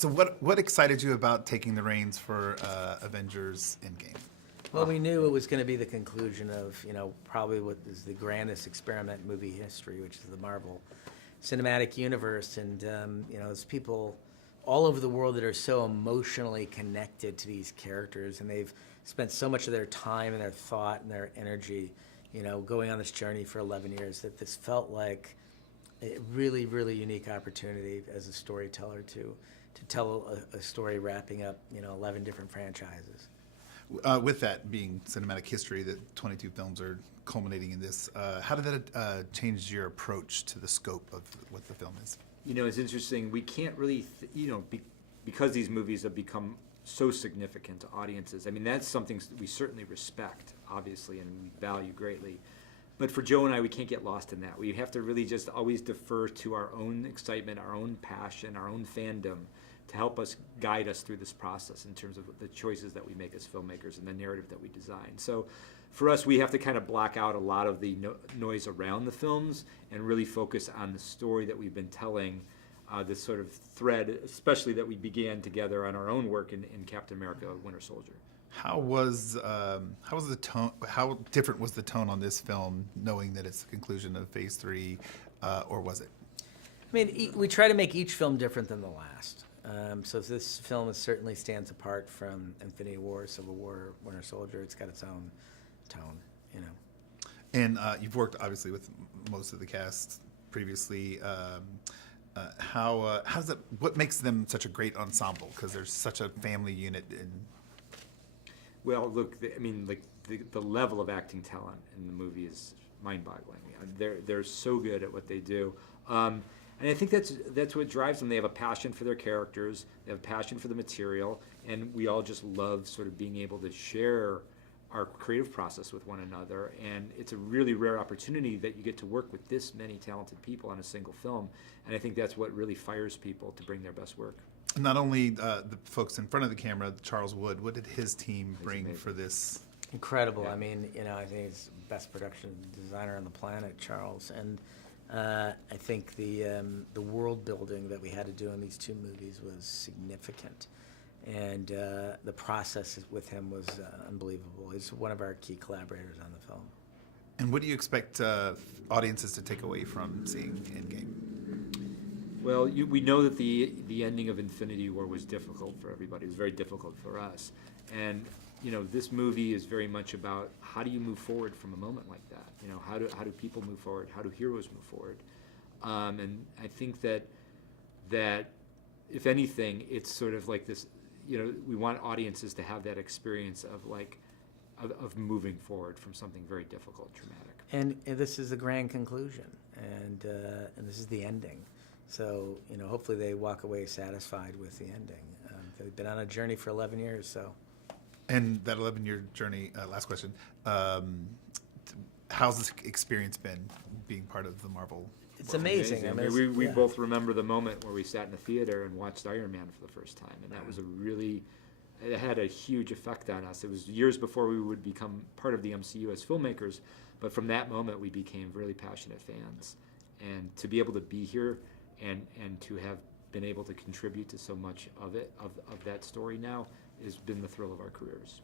So what excited you about taking the reins for Avengers Endgame? Well, we knew it was going to be the conclusion of, probably what is the grandest experiment in movie history, which is the Marvel Cinematic Universe. And, there's people all over the world that are so emotionally connected to these characters, and they've spent so much of their time and their thought and their energy, going on this journey for 11 years, that this felt like a really, really unique opportunity as a storyteller to tell a story wrapping up, 11 different franchises. With that being cinematic history, that 22 films are culminating in this, how did that change your approach to the scope of what the film is? It's interesting. We can't really, because these movies have become so significant to audiences. I mean, that's something we certainly respect, obviously, and we value greatly. But for Joe and I, we can't get lost in that. We have to really just always defer to our own excitement, our own passion, our own fandom, to help us guide us through this process in terms of the choices that we make as filmmakers and the narrative that we design. So for us, we have to kind of block out a lot of the noise around the films and really focus on the story that we've been telling, this sort of thread, especially that we began together on our own work in Captain America: Winter Soldier. How was the tone? How different was the tone on this film, knowing that it's the conclusion of Phase 3, or was it? I mean, we try to make each film different than the last. So this film certainly stands apart from Infinity War, Civil War, Winter Soldier. It's got its own tone, And you've worked obviously with most of the cast previously. How's that? What makes them such a great ensemble? Because there's such a family unit. Well, look, the level of acting talent in the movie is mind-boggling. They're so good at what they do. And I think that's what drives them. They have a passion for their characters, they have a passion for the material, and we all just love sort of being able to share our creative process with one another. And it's a really rare opportunity that you get to work with this many talented people on a single film. And I think that's what really fires people to bring their best work. Not only the folks in front of the camera, Charles Wood, what did his team bring for this? Incredible. Yeah. I mean, I think he's the best production designer on the planet, Charles. And I think the world building that we had to do in these two movies was significant. And the process with him was unbelievable. He's one of our key collaborators on the film. And what do you expect audiences to take away from seeing Endgame? Well, we know that the ending of Infinity War was difficult for everybody. It was very difficult for us. And this movie is very much about how do you move forward from a moment like that? How do people move forward? How do heroes move forward? And I think that if anything, it's sort of like this. We want audiences to have that experience of moving forward from something very difficult, traumatic. And this is the grand conclusion, and this is the ending. So hopefully they walk away satisfied with the ending. They've been on a journey for 11 years, so. And that 11-year journey, last question, how's this experience been, being part of the Marvel? It's amazing. I mean, we both remember the moment where we sat in the theater and watched Iron Man for the first time, and that was it had a huge effect on us. It was years before we would become part of the MCU as filmmakers, but from that moment we became really passionate fans. And to be able to be here and to have been able to contribute to so much of that story now has been the thrill of our careers.